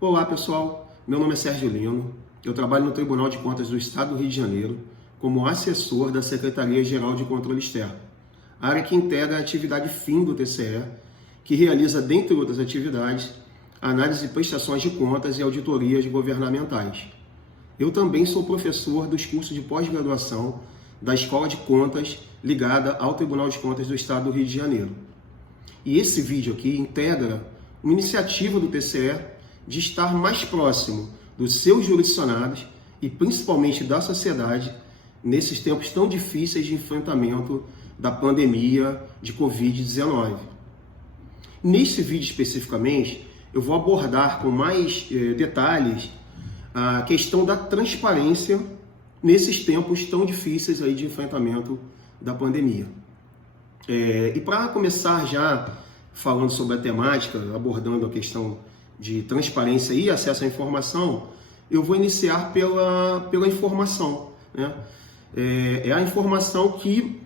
Olá pessoal, meu nome é Sérgio Lino, eu trabalho no Tribunal de Contas do Estado do Rio de Janeiro como assessor da Secretaria-Geral de Controle Externo, área que integra a atividade fim do TCE, que realiza, dentre outras atividades, análise de prestações de contas e auditorias governamentais. Eu também sou professor dos cursos de pós-graduação da Escola de Contas ligada ao Tribunal de Contas do Estado do Rio de Janeiro. E esse vídeo aqui integra uma iniciativa do TCE de estar mais próximo dos seus jurisdicionados e principalmente da sociedade nesses tempos tão difíceis de enfrentamento da pandemia de Covid-19. Nesse vídeo especificamente, eu vou abordar com mais detalhes a questão da transparência nesses tempos tão difíceis aí de enfrentamento da pandemia. E para começar já falando sobre a temática, abordando a questão de transparência e acesso à informação, eu vou iniciar pela informação, né? É a informação que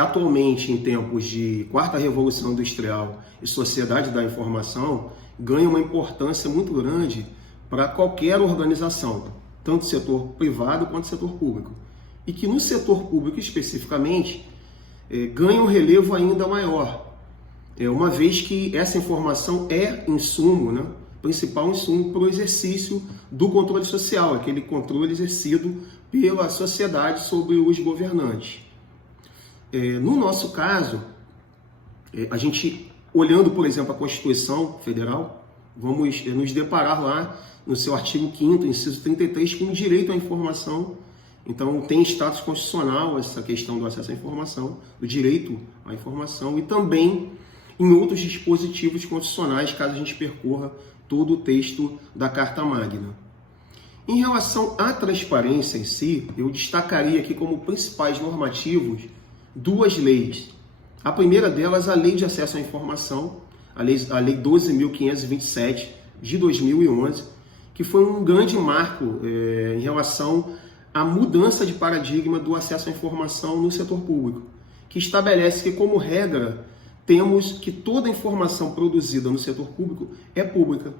atualmente, em tempos de quarta revolução industrial e sociedade da informação, ganha uma importância muito grande para qualquer organização, tanto setor privado quanto setor público. E que no setor público especificamente ganha um relevo ainda maior, uma vez que essa informação é insumo, né? Principal insumo para o exercício do controle social, aquele controle exercido pela sociedade sobre os governantes. No nosso caso, a gente, olhando, por exemplo, a Constituição Federal, vamos nos deparar lá no seu artigo 5º, inciso 33, com o direito à informação. Então, tem status constitucional essa questão do acesso à informação, do direito à informação, e também em outros dispositivos constitucionais, caso a gente percorra todo o texto da Carta Magna. Em relação à transparência em si, eu destacaria aqui como principais normativos duas leis. A primeira delas, a Lei de Acesso à Informação, a Lei 12.527 de 2011, que foi um grande marco em relação à mudança de paradigma do acesso à informação no setor público, que estabelece que, como regra, temos que toda informação produzida no setor público é pública,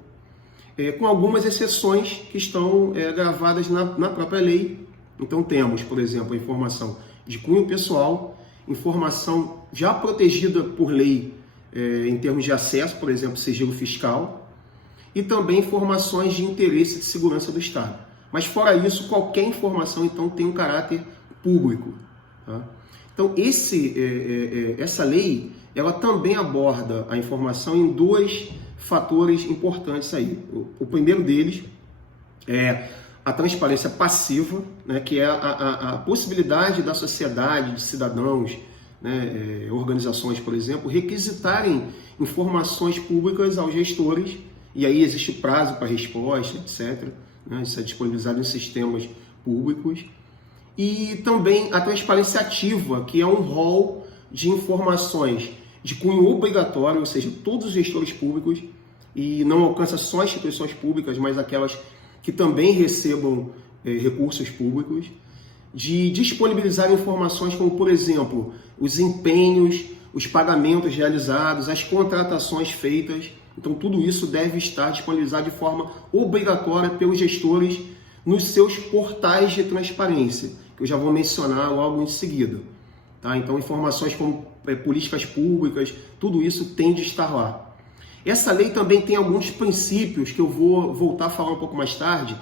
com algumas exceções que estão gravadas na própria lei. Então temos, por exemplo, a informação de cunho pessoal, informação já protegida por lei em termos de acesso, por exemplo, sigilo fiscal, e também informações de interesse de segurança do Estado. Mas fora isso, qualquer informação então tem um caráter público, tá? Então essa lei, ela também aborda a informação em dois fatores importantes aí. O primeiro deles é a transparência passiva, né, que é a possibilidade da sociedade, de cidadãos, né, organizações, por exemplo, requisitarem informações públicas aos gestores, e aí existe prazo para resposta, etc. Né, isso é disponibilizado em sistemas públicos. E também a transparência ativa, que é um rol de informações de cunho obrigatório, ou seja, todos os gestores públicos, e não alcança só instituições públicas, mas aquelas que também recebam recursos públicos, de disponibilizar informações como, por exemplo, os empenhos, os pagamentos realizados, as contratações feitas. Então, tudo isso deve estar disponibilizado de forma obrigatória pelos gestores nos seus portais de transparência, que eu já vou mencionar logo em seguida. Tá? Então, informações como políticas públicas, tudo isso tem de estar lá. Essa lei também tem alguns princípios que eu vou voltar a falar um pouco mais tarde,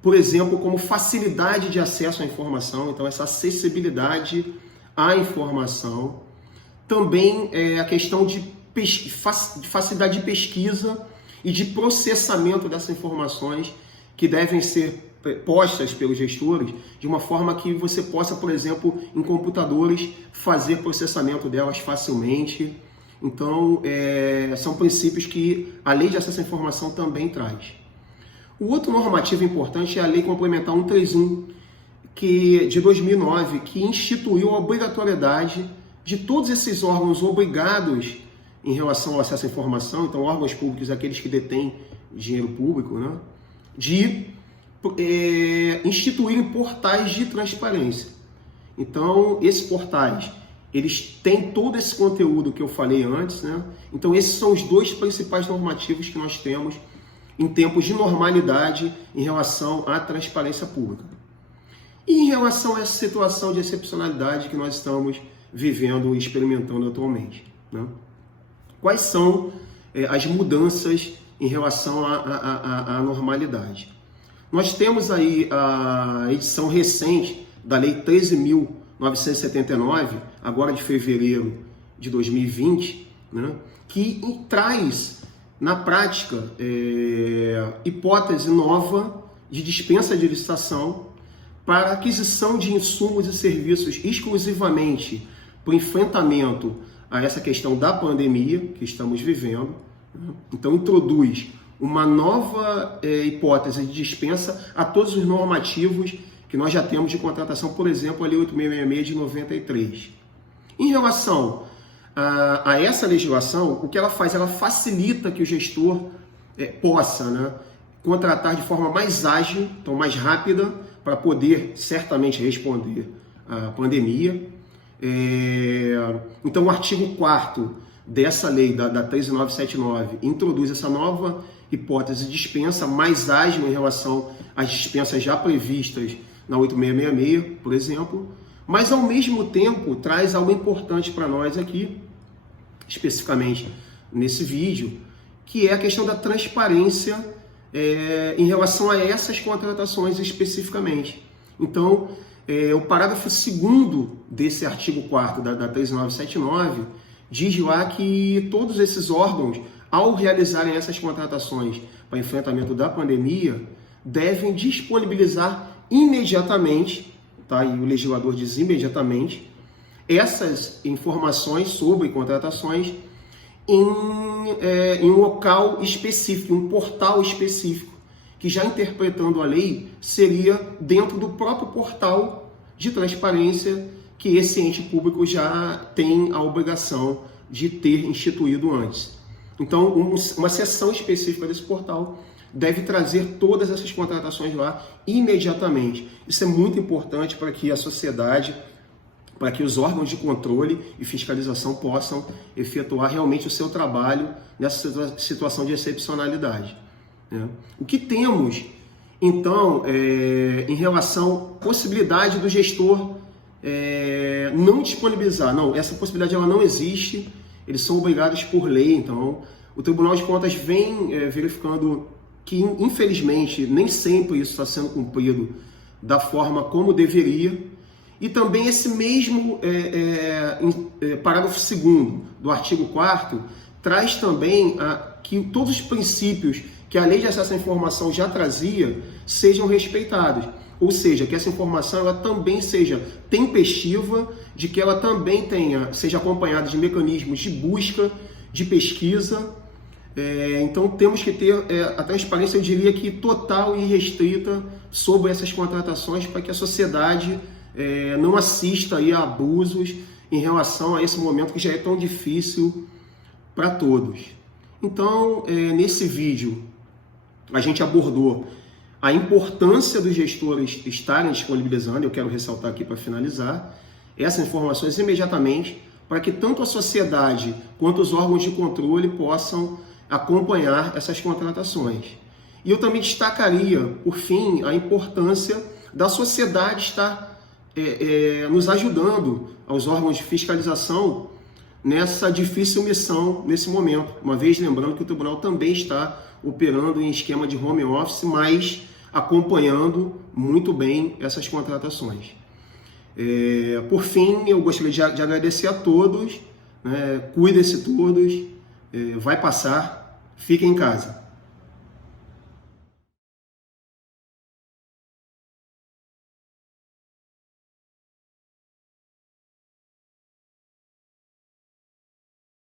por exemplo, como facilidade de acesso à informação, então essa acessibilidade à informação. Também a questão de facilidade de pesquisa e de processamento dessas informações que devem ser postas pelos gestores de uma forma que você possa, por exemplo, em computadores, fazer processamento delas facilmente. Então, são princípios que a Lei de Acesso à Informação também traz. O outro normativo importante é a Lei Complementar 131, de 2009, que instituiu a obrigatoriedade de todos esses órgãos obrigados em relação ao acesso à informação, então órgãos públicos, aqueles que detêm dinheiro público, né, de instituírem portais de transparência. Então, esses portais, eles têm todo esse conteúdo que eu falei antes, né? Então, esses são os dois principais normativos que nós temos em tempos de normalidade em relação à transparência pública. E em relação a essa situação de excepcionalidade que nós estamos vivendo e experimentando atualmente, né? Quais são as mudanças em relação à normalidade? Nós temos aí a edição recente da Lei 13.979, agora de fevereiro de 2020, né, que traz, na prática, hipótese nova de dispensa de licitação para aquisição de insumos e serviços exclusivamente para o enfrentamento a essa questão da pandemia que estamos vivendo. Então, introduz uma nova hipótese de dispensa a todos os normativos que nós já temos de contratação, por exemplo, a Lei 8666 de 93. Em relação a essa legislação, o que ela faz? Ela facilita que o gestor possa, né, contratar de forma mais ágil, então mais rápida, para poder certamente responder à pandemia. Então, o artigo 4º dessa lei, da 13.979, introduz essa nova hipótese de dispensa mais ágil em relação às dispensas já previstas na 8666, por exemplo, mas ao mesmo tempo traz algo importante para nós aqui, especificamente nesse vídeo, que é a questão da transparência em relação a essas contratações especificamente. Então, o parágrafo 2º desse artigo 4º da 13.979 diz lá que todos esses órgãos, ao realizarem essas contratações para enfrentamento da pandemia, devem disponibilizar imediatamente, tá? E o legislador diz imediatamente, essas informações sobre contratações em um local específico, um portal específico, que já interpretando a lei, seria dentro do próprio portal de transparência que esse ente público já tem a obrigação de ter instituído antes. Então, uma seção específica desse portal deve trazer todas essas contratações lá imediatamente. Isso é muito importante para que a sociedade, para que os órgãos de controle e fiscalização possam efetuar realmente o seu trabalho nessa situação de excepcionalidade, né? O que temos, então, em relação à possibilidade do gestor não disponibilizar? Não, essa possibilidade ela não existe, eles são obrigados por lei. Então, o Tribunal de Contas vem verificando que, infelizmente, nem sempre isso está sendo cumprido da forma como deveria. E também esse mesmo parágrafo 2º do artigo 4º traz também que todos os princípios que a Lei de Acesso à Informação já trazia sejam respeitados. Ou seja, que essa informação ela também seja tempestiva, de que ela também seja acompanhada de mecanismos de busca, de pesquisa. Então temos que ter a transparência, eu diria que total e restrita sobre essas contratações, para que a sociedade não assista aí a abusos em relação a esse momento que já é tão difícil para todos. Então, nesse vídeo, a gente abordou a importância dos gestores estarem disponibilizando, eu quero ressaltar aqui para finalizar, essas informações imediatamente, para que tanto a sociedade quanto os órgãos de controle possam acompanhar essas contratações. E eu também destacaria, por fim, a importância da sociedade estar nos ajudando, aos órgãos de fiscalização, nessa difícil missão nesse momento. Uma vez lembrando que o tribunal também está operando em esquema de home office, mas acompanhando muito bem essas contratações. Por fim, eu gostaria de agradecer a todos, cuidem-se todos, vai passar, fiquem em casa.